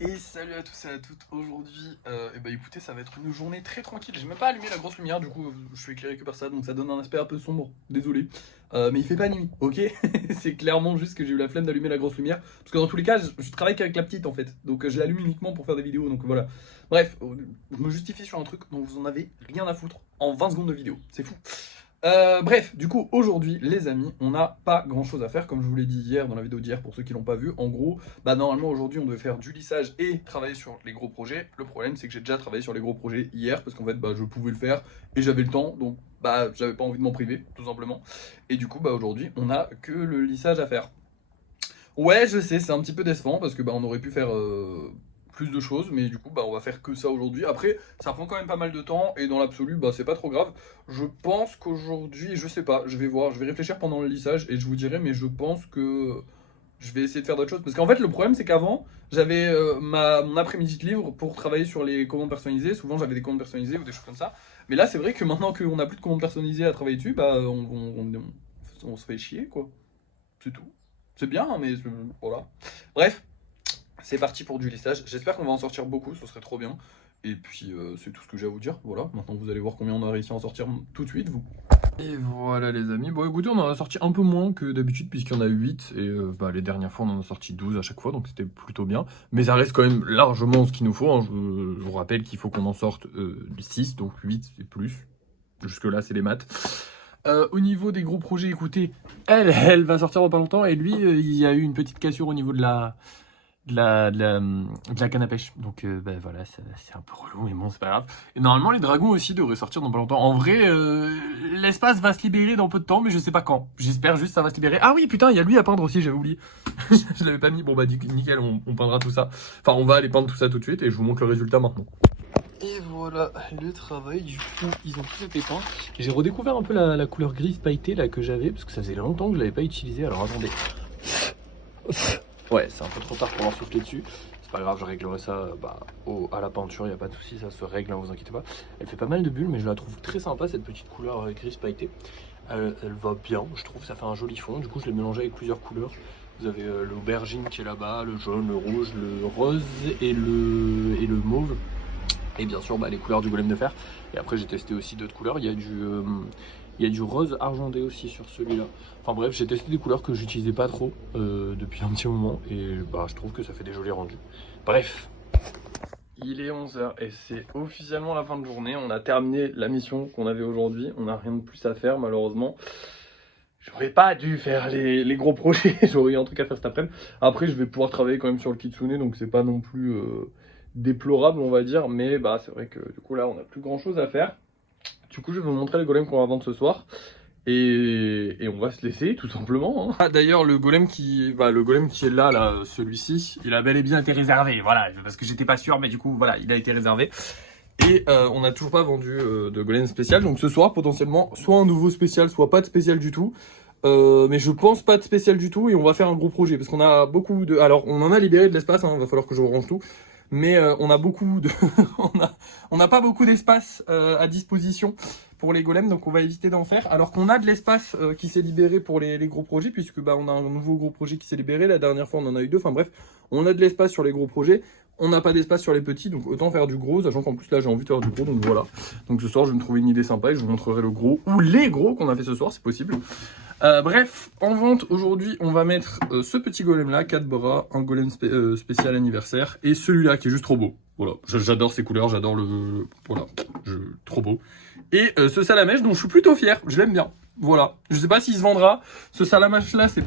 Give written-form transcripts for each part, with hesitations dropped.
Et salut à tous et à toutes. Aujourd'hui, écoutez, ça va être une journée très tranquille. J'ai même pas allumé la grosse lumière, du coup, je suis éclairé que par ça, donc ça donne un aspect un peu sombre. Désolé. Mais il fait pas nuit, ok. C'est clairement juste que j'ai eu la flemme d'allumer la grosse lumière. Parce que dans tous les cas, je travaille qu'avec la petite en fait. Donc je l'allume uniquement pour faire des vidéos, donc voilà. Bref, je me justifie sur un truc dont vous en avez rien à foutre en 20 secondes de vidéo. C'est fou. Bref, du coup, aujourd'hui, les amis, on n'a pas grand chose à faire, comme je vous l'ai dit hier dans la vidéo d'hier pour ceux qui l'ont pas vu. En gros, normalement, aujourd'hui, on devait faire du lissage et travailler sur les gros projets. Le problème, c'est que j'ai déjà travaillé sur les gros projets hier parce qu'en fait, je pouvais le faire et j'avais le temps, donc j'avais pas envie de m'en priver, tout simplement. Et du coup, aujourd'hui, on a que le lissage à faire. Ouais, je sais, c'est un petit peu décevant parce que on aurait pu faire plus de choses, mais du coup, on va faire que ça aujourd'hui. Après, ça prend quand même pas mal de temps et dans l'absolu, c'est pas trop grave. Je pense qu'aujourd'hui, je sais pas, je vais voir, je vais réfléchir pendant le lissage et je vous dirai, mais je pense que je vais essayer de faire d'autres choses parce qu'en fait, le problème, c'est qu'avant, j'avais mon après-midi de libre pour travailler sur les commandes personnalisées. Souvent, j'avais des commandes personnalisées ou des choses comme ça. Mais là, c'est vrai que maintenant qu'on n'a plus de commandes personnalisées à travailler dessus, on se fait chier, quoi. C'est tout. C'est bien, hein, mais voilà. Bref, c'est parti pour du lissage. J'espère qu'on va en sortir beaucoup, ce serait trop bien. Et puis, c'est tout ce que j'ai à vous dire. Voilà, maintenant vous allez voir combien on a réussi à en sortir tout de suite, vous. Et voilà les amis, bon écoutez, on en a sorti un peu moins que d'habitude puisqu'il y en a 8 et les dernières fois on en a sorti 12 à chaque fois, donc c'était plutôt bien. Mais ça reste quand même largement ce qu'il nous faut, hein. Je vous rappelle qu'il faut qu'on en sorte 6, donc 8 et plus. Jusque là c'est les maths. Au niveau des gros projets, écoutez, elle va sortir dans pas longtemps et lui, il y a eu une petite cassure au niveau de la canne à pêche. Donc voilà, c'est un peu relou, mais bon, c'est pas grave. Et normalement, les dragons aussi devraient sortir dans pas longtemps. En vrai, l'espace va se libérer dans peu de temps, mais je sais pas quand. J'espère juste que ça va se libérer. Ah oui, putain, il y a lui à peindre aussi, j'avais oublié. Je l'avais pas mis. Bon nickel, on peindra tout ça. Enfin, on va aller peindre tout ça tout de suite et je vous montre le résultat maintenant. Et voilà le travail, du coup ils ont tous été peints. J'ai redécouvert un peu la couleur grise pailletée là que j'avais, parce que ça faisait longtemps que je l'avais pas utilisée. Alors attendez. Ouais, c'est un peu trop tard pour leur souffler dessus. C'est pas grave, je réglerai ça à la peinture, il n'y a pas de souci, ça se règle, hein, vous inquiétez pas. Elle fait pas mal de bulles, mais je la trouve très sympa cette petite couleur grise pailletée. Elle va bien, je trouve, ça fait un joli fond. Du coup je l'ai mélangé avec plusieurs couleurs. Vous avez l'aubergine qui est là-bas, le jaune, le rouge, le rose et le mauve. Et bien sûr les couleurs du golem de fer. Et après j'ai testé aussi d'autres couleurs. Il y a du rose argenté aussi sur celui-là. Enfin bref, j'ai testé des couleurs que j'utilisais pas trop depuis un petit moment. Et je trouve que ça fait des jolis rendus. Bref. Il est 11h et c'est officiellement la fin de journée. On a terminé la mission qu'on avait aujourd'hui. On n'a rien de plus à faire malheureusement. J'aurais pas dû faire les gros projets. J'aurais eu un truc à faire cet après-midi. Après je vais pouvoir travailler quand même sur le kitsune. Donc c'est pas non plus déplorable on va dire, mais c'est vrai que du coup là on n'a plus grand chose à faire. Du coup je vais vous montrer les golems qu'on va vendre ce soir et on va se laisser tout simplement, hein. Ah, d'ailleurs le golem qui est là celui-ci, il a bel et bien été réservé, voilà, parce que j'étais pas sûr, mais du coup voilà, il a été réservé. Et on n'a toujours pas vendu de golem spécial, donc ce soir potentiellement soit un nouveau spécial, soit pas de spécial du tout. Mais je pense pas de spécial du tout et on va faire un gros projet parce qu'on a beaucoup de... Alors on en a libéré de l'espace, hein, va falloir que je range tout. Mais on a beaucoup de... on n'a pas beaucoup d'espace à disposition pour les golems, donc on va éviter d'en faire. Alors qu'on a de l'espace qui s'est libéré pour les gros projets, puisque on a un nouveau gros projet qui s'est libéré. La dernière fois on en a eu 2, enfin bref, on a de l'espace sur les gros projets. On n'a pas d'espace sur les petits, donc autant faire du gros, sachant qu'en plus là j'ai envie de faire du gros, donc voilà. Donc ce soir je vais me trouver une idée sympa et je vous montrerai le gros, ou les gros qu'on a fait ce soir, c'est possible. Bref, en vente aujourd'hui, on va mettre ce petit golem là, 4 bras, un golem spécial anniversaire, et celui-là qui est juste trop beau. Voilà, j'adore ces couleurs, j'adore le... Voilà, trop beau. Et ce salamèche dont je suis plutôt fier, je l'aime bien. Voilà, je sais pas s'il se vendra. Ce salamèche là, c'est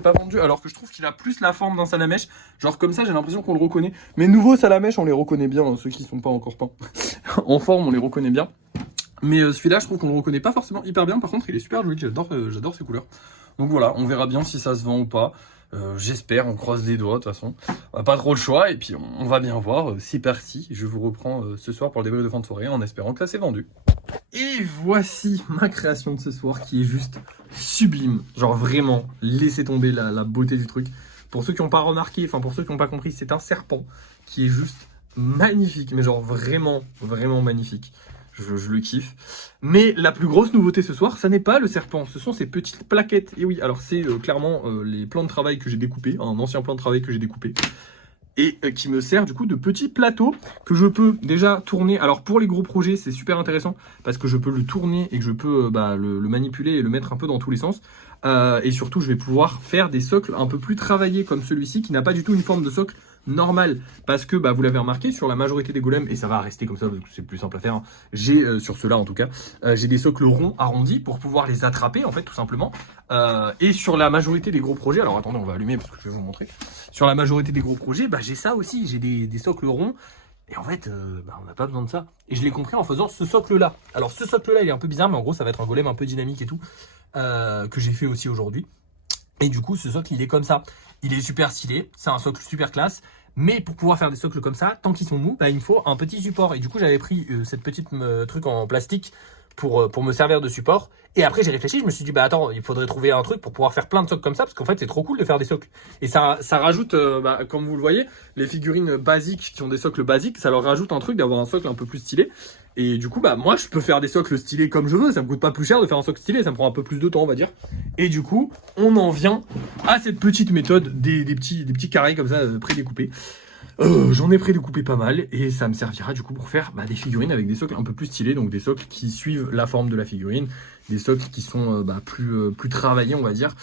pas vendu, alors que je trouve qu'il a plus la forme d'un salamèche. Genre comme ça, j'ai l'impression qu'on le reconnaît. Mes nouveaux salamèches, on les reconnaît bien, hein, ceux qui sont pas encore peints. En forme, on les reconnaît bien. Mais celui-là, je trouve qu'on le reconnaît pas forcément hyper bien. Par contre, il est super joli. J'adore ces couleurs. Donc voilà, on verra bien si ça se vend ou pas. J'espère, on croise les doigts de toute façon. On n'a pas trop le choix et puis on va bien voir. C'est parti. Je vous reprends ce soir pour le débrief de fin de soirée en espérant que ça s'est vendu. Et voici ma création de ce soir qui est juste sublime. Genre vraiment, laissez tomber la beauté du truc. Pour ceux qui n'ont pas remarqué, enfin pour ceux qui n'ont pas compris, c'est un serpent qui est juste magnifique. Mais genre vraiment, vraiment magnifique. Je le kiffe. Mais la plus grosse nouveauté ce soir, ça n'est pas le serpent, ce sont ces petites plaquettes. Et oui, alors c'est clairement les plans de travail que j'ai découpés, un ancien plan de travail que j'ai découpé. et qui me sert du coup de petit plateau que je peux déjà tourner. Alors pour les gros projets, c'est super intéressant parce que je peux le tourner et que je peux le manipuler et le mettre un peu dans tous les sens. Et surtout, je vais pouvoir faire des socles un peu plus travaillés comme celui-ci qui n'a pas du tout une forme de socle normal parce que vous l'avez remarqué sur la majorité des golems, et ça va rester comme ça parce que c'est plus simple à faire, hein. J'ai sur ceux-là en tout cas j'ai des socles ronds arrondis pour pouvoir les attraper en fait tout simplement, et sur la majorité des gros projets, alors attendez on va allumer parce que je vais vous montrer, sur la majorité des gros projets j'ai ça aussi, j'ai des socles ronds. Et en fait, on n'a pas besoin de ça. Et je l'ai compris en faisant ce socle-là. Alors ce socle-là, il est un peu bizarre, mais en gros, ça va être un golem un peu dynamique et tout, que j'ai fait aussi aujourd'hui. Et du coup, ce socle, il est comme ça. Il est super stylé, c'est un socle super classe. Mais pour pouvoir faire des socles comme ça, tant qu'ils sont mous, il me faut un petit support. Et du coup, j'avais pris cette petite truc en plastique pour me servir de support. Et après, j'ai réfléchi, je me suis dit, attends, il faudrait trouver un truc pour pouvoir faire plein de socles comme ça, parce qu'en fait, c'est trop cool de faire des socles. Et ça rajoute, comme vous le voyez, les figurines basiques qui ont des socles basiques, ça leur rajoute un truc d'avoir un socle un peu plus stylé. Et du coup, moi, je peux faire des socles stylés comme je veux, ça me coûte pas plus cher de faire un socle stylé, ça me prend un peu plus de temps, on va dire. Et du coup, on en vient à cette petite méthode des petits carrés comme ça, prédécoupés. J'en ai prédécoupé pas mal et ça me servira du coup pour faire des figurines avec des socles un peu plus stylés, donc des socles qui suivent la forme de la figurine, des socles qui sont plus travaillés on va dire,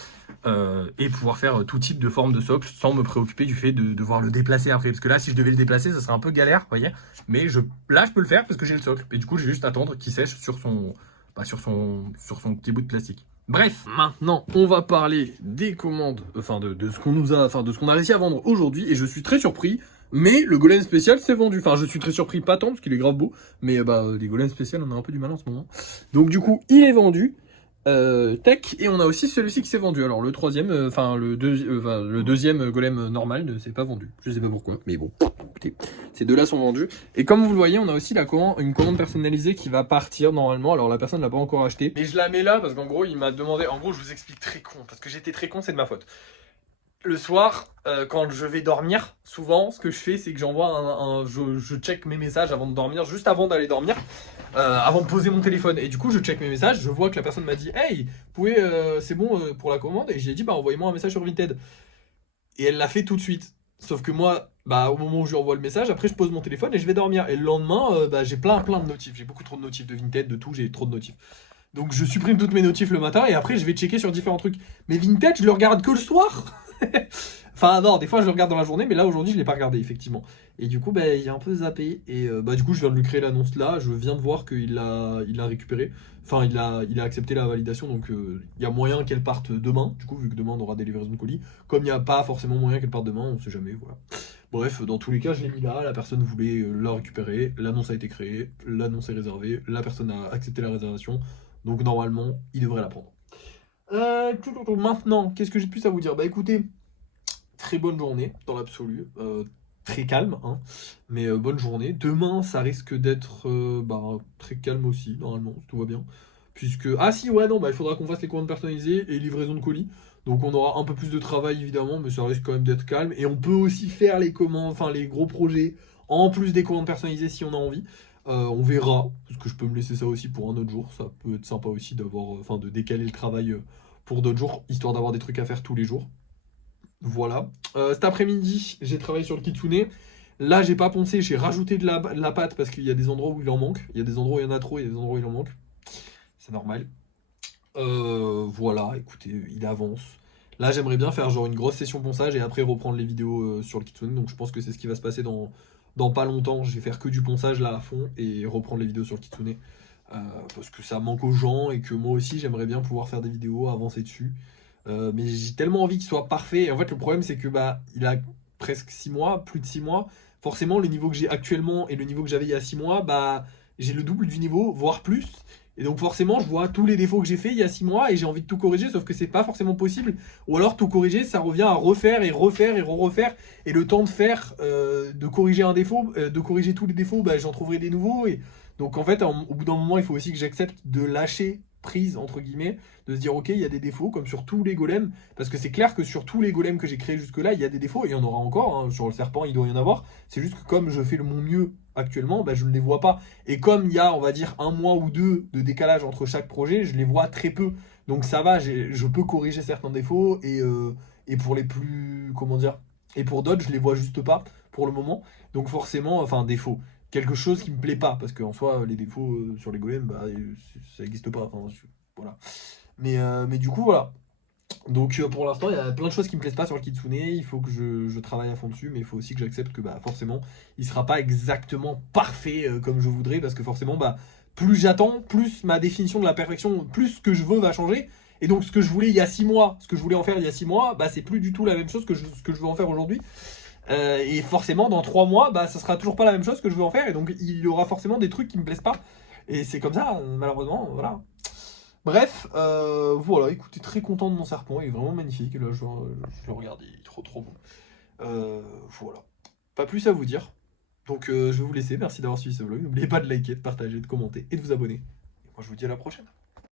et pouvoir faire tout type de forme de socle sans me préoccuper du fait de devoir le déplacer après, parce que là si je devais le déplacer ça serait un peu galère, vous voyez, mais là je peux le faire parce que j'ai le socle et du coup j'ai juste à attendre qu'il sèche sur son petit bout de plastique. Bref, maintenant on va parler des commandes, de ce qu'on a réussi à vendre aujourd'hui, et je suis très surpris. Mais le golem spécial s'est vendu. Enfin, je suis très surpris, pas tant, parce qu'il est grave beau. Mais les golems spéciaux, on a un peu du mal en ce moment. Donc du coup, il est vendu. Tac. Et on a aussi celui-ci qui s'est vendu. Alors le troisième, le deuxième golem normal ne s'est pas vendu. Je sais pas pourquoi, mais bon. Écoutez, ces deux-là sont vendus. Et comme vous le voyez, on a aussi une commande personnalisée qui va partir normalement. Alors la personne ne l'a pas encore acheté. Mais je la mets là parce qu'en gros, il m'a demandé... En gros, je vous explique très con. Parce que j'étais très con, c'est de ma faute. Le soir, quand je vais dormir, souvent, ce que je fais, c'est que j'envoie je check mes messages avant de dormir, juste avant d'aller dormir, avant de poser mon téléphone. Et du coup, je check mes messages, je vois que la personne m'a dit « Hey, c'est bon pour la commande ?» Et j'ai dit « Envoyez-moi un message sur Vinted. » Et elle l'a fait tout de suite. Sauf que moi, au moment où je lui envoie le message, après je pose mon téléphone et je vais dormir. Et le lendemain, j'ai plein de notifs. J'ai beaucoup trop de notifs de Vinted, de tout, j'ai trop de notifs. Donc je supprime toutes mes notifs le matin et après je vais checker sur différents trucs. Mais Vinted, je le regarde que le soir. Enfin non, des fois je le regarde dans la journée, mais là aujourd'hui je l'ai pas regardé effectivement. Et du coup il a un peu zappé. Et du coup je viens de lui créer l'annonce là. Je viens de voir qu'il l'a récupéré. Enfin il a accepté la validation, donc il y a moyen qu'elle parte demain. Du coup vu que demain on aura des livraisons de colis. Comme il n'y a pas forcément moyen qu'elle parte demain, on sait jamais, voilà. Bref, dans tous les cas je l'ai mis là, la personne voulait la récupérer, l'annonce a été créée, l'annonce est réservée, la personne a accepté la réservation. Donc normalement, il devrait la prendre. Maintenant, qu'est-ce que j'ai de plus à vous dire? Écoutez, très bonne journée dans l'absolu. Très calme, hein, mais bonne journée. Demain, ça risque d'être très calme aussi, normalement, si tout va bien. Puisque... Ah si, ouais, non, il faudra qu'on fasse les commandes personnalisées et livraison de colis. Donc on aura un peu plus de travail, évidemment, mais ça risque quand même d'être calme. Et on peut aussi faire les commandes, les gros projets, en plus des commandes personnalisées si on a envie. On verra, parce que je peux me laisser ça aussi pour un autre jour. Ça peut être sympa aussi de décaler le travail pour d'autres jours, histoire d'avoir des trucs à faire tous les jours. Voilà. Cet après-midi, j'ai travaillé sur le kitsune. Là, j'ai pas poncé, j'ai rajouté de la pâte parce qu'il y a des endroits où il en manque. Il y a des endroits où il y en a trop, il y a des endroits où il en manque. C'est normal. Voilà, écoutez, il avance. Là, j'aimerais bien faire genre une grosse session ponçage et après reprendre les vidéos sur le kitsune. Donc je pense que c'est ce qui va se passer dans pas longtemps. Je vais faire que du ponçage là à fond et reprendre les vidéos sur le kitsune. Parce que ça manque aux gens et que moi aussi j'aimerais bien pouvoir faire des vidéos, avancer dessus. Mais j'ai tellement envie qu'il soit parfait. Et en fait, le problème c'est que il a presque 6 mois, plus de 6 mois. Forcément, le niveau que j'ai actuellement et le niveau que j'avais il y a 6 mois, j'ai le double du niveau, voire plus. Et donc forcément, je vois tous les défauts que j'ai fait il y a 6 mois et j'ai envie de tout corriger, sauf que c'est pas forcément possible. Ou alors tout corriger, ça revient à refaire et refaire et refaire. Et le temps de faire, de corriger un défaut, de corriger tous les défauts, j'en trouverai des nouveaux. Et donc en fait, au bout d'un moment, il faut aussi que j'accepte de lâcher prise, entre guillemets, de se dire ok, il y a des défauts, comme sur tous les golems. Parce que c'est clair que sur tous les golems que j'ai créés jusque-là, il y a des défauts, et il y en aura encore, hein. Sur le serpent, il doit y en avoir. C'est juste que comme je fais mon mieux actuellement, je ne les vois pas. Et comme il y a, on va dire, 1 mois ou 2 de décalage entre chaque projet, je les vois très peu. Donc ça va, je peux corriger certains défauts, et pour les plus, comment dire, et pour d'autres, je les vois juste pas. pour le moment. Donc forcément, enfin défaut, quelque chose qui me plaît pas, parce qu'en soi, les défauts sur les golems, bah, ça n'existe pas. Enfin, voilà. Mais du coup, voilà. Donc pour l'instant, il y a plein de choses qui me plaisent pas sur le Kitsune. Il faut que je travaille à fond dessus, mais il faut aussi que j'accepte que bah, forcément, il sera pas exactement parfait comme je voudrais, parce que forcément, bah, plus j'attends, plus ma définition de la perfection, plus ce que je veux va changer. Et donc ce que je voulais il y a 6 mois, ce que je voulais en faire il y a 6 mois, bah, c'est plus du tout la même chose que ce que je veux en faire aujourd'hui. Et forcément, dans 3 mois, bah, ça sera toujours pas la même chose que je veux en faire. Et donc il y aura forcément des trucs qui me plaisent pas. Et c'est comme ça, malheureusement, voilà. Bref, voilà, écoutez, très content de mon serpent, il est vraiment magnifique. Là, je le regarde, il est trop trop beau. Voilà. Pas plus à vous dire. Donc, je vais vous laisser. Merci d'avoir suivi ce vlog. N'oubliez pas de liker, de partager, de commenter et de vous abonner. Et moi, je vous dis à la prochaine.